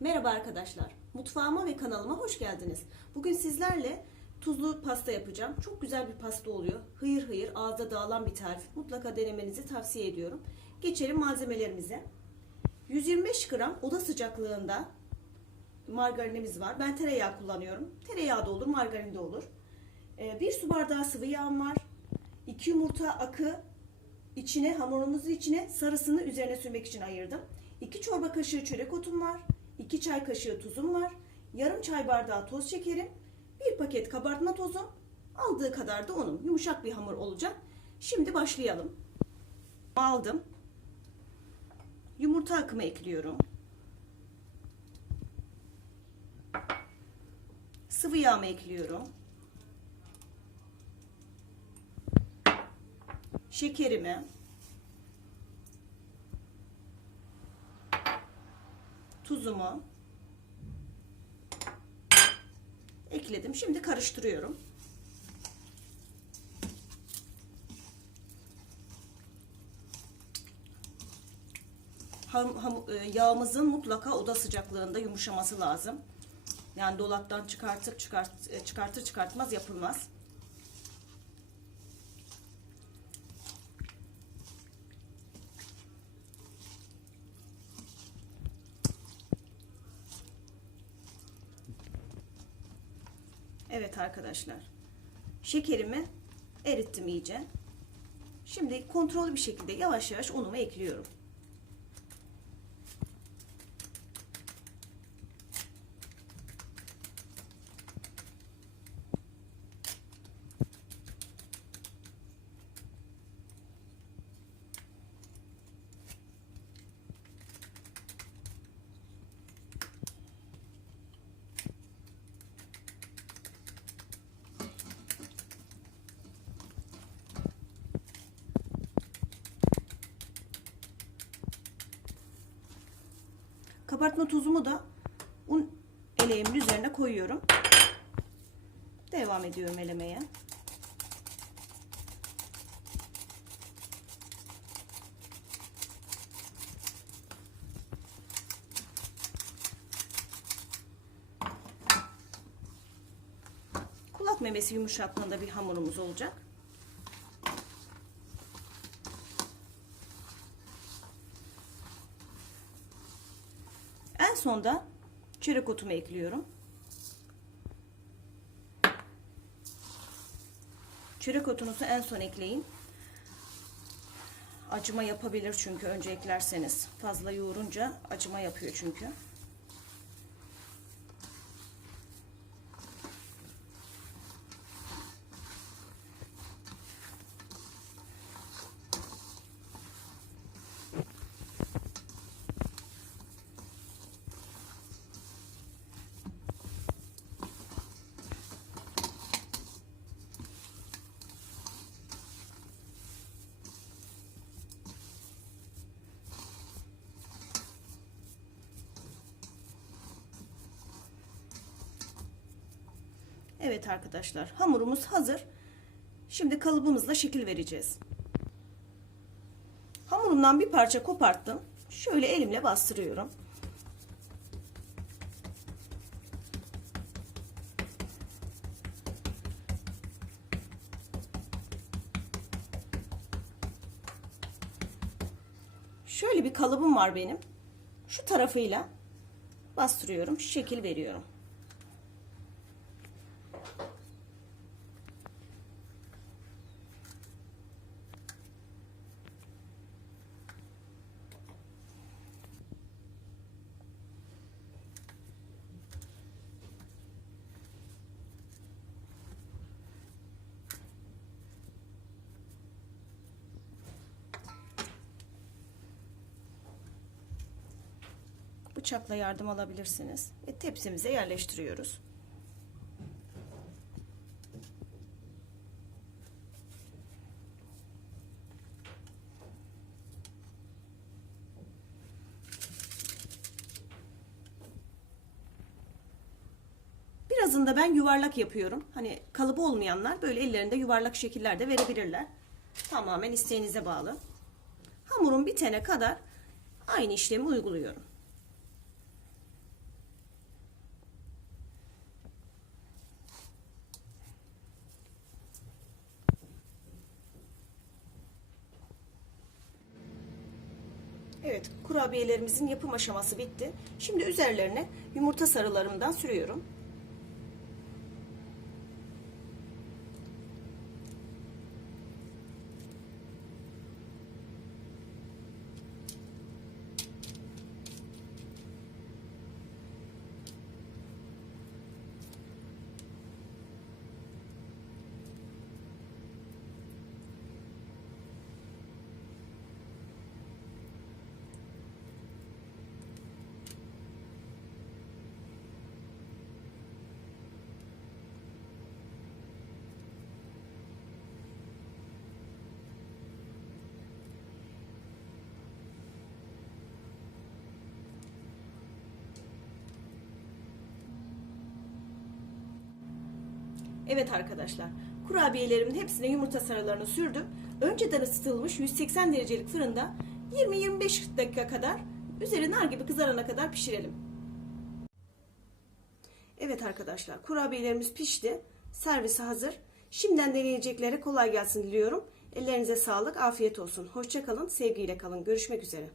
Merhaba arkadaşlar. Mutfağıma ve kanalıma hoş geldiniz. Bugün sizlerle tuzlu pasta yapacağım. Çok güzel bir pasta oluyor. Hıyır hıyır ağızda dağılan bir tarif. Mutlaka denemenizi tavsiye ediyorum. Geçelim malzemelerimize. 125 gram oda sıcaklığında margarinimiz var. Ben tereyağı kullanıyorum. Tereyağı da olur, margarin de olur. Ee, Bir su bardağı sıvı yağım var. 2 yumurta akı içine hamurumuzu içine sarısını üzerine sürmek için ayırdım. 2 çorba kaşığı çörek otum var. 2 çay kaşığı tuzum var. Yarım çay bardağı toz şekerim. 1 paket kabartma tozum. Aldığı kadar da unum. Yumuşak bir hamur olacak. Şimdi başlayalım. Aldım. Yumurta akımı ekliyorum. Sıvı yağımı ekliyorum. Şekerimi. Tuzumu. Ekledim. Şimdi karıştırıyorum. Ham, ham- e, yağımızın mutlaka oda sıcaklığında yumuşaması lazım. Yani dolaptan çıkartıp çıkart, e, çıkartır çıkartmaz yapılmaz. Evet arkadaşlar. Şekerimi erittim iyice. Şimdi kontrollü bir şekilde yavaş yavaş unumu ekliyorum. Kabartma tuzumu da un eleğimin üzerine koyuyorum. Devam ediyorum elemeye. Kulak memesi yumuşaklığında bir hamurumuz olacak. Sonda çörek otumu ekliyorum. Çörek otunuzu en son ekleyin. Acıma yapabilir çünkü önce eklerseniz. Fazla yoğurunca acıma yapıyor çünkü. Evet arkadaşlar hamurumuz hazır. Şimdi kalıbımızla şekil vereceğiz. Hamurumdan bir parça koparttım. Şöyle elimle bastırıyorum. Şöyle bir kalıbım var benim. Şu tarafıyla bastırıyorum. Şekil veriyorum. Bıçakla yardım alabilirsiniz. Ve tepsimize yerleştiriyoruz. Birazında ben yuvarlak yapıyorum. Hani kalıbı olmayanlar böyle ellerinde yuvarlak şekiller de verebilirler. Tamamen isteğinize bağlı. Hamurum bitene kadar aynı işlemi uyguluyorum. Evet, kurabiyelerimizin yapım aşaması bitti. Şimdi üzerlerine yumurta sarılarımdan sürüyorum. Evet arkadaşlar, kurabiyelerimin hepsine yumurta sarılarını sürdüm. Önceden ısıtılmış 180 derecelik fırında 20-25 dakika kadar üzeri nar gibi kızarana kadar pişirelim. Evet arkadaşlar, kurabiyelerimiz pişti. Servise hazır. Şimdiden deneyeceklere kolay gelsin diliyorum. Ellerinize sağlık, afiyet olsun. Hoşça kalın, sevgiyle kalın. Görüşmek üzere.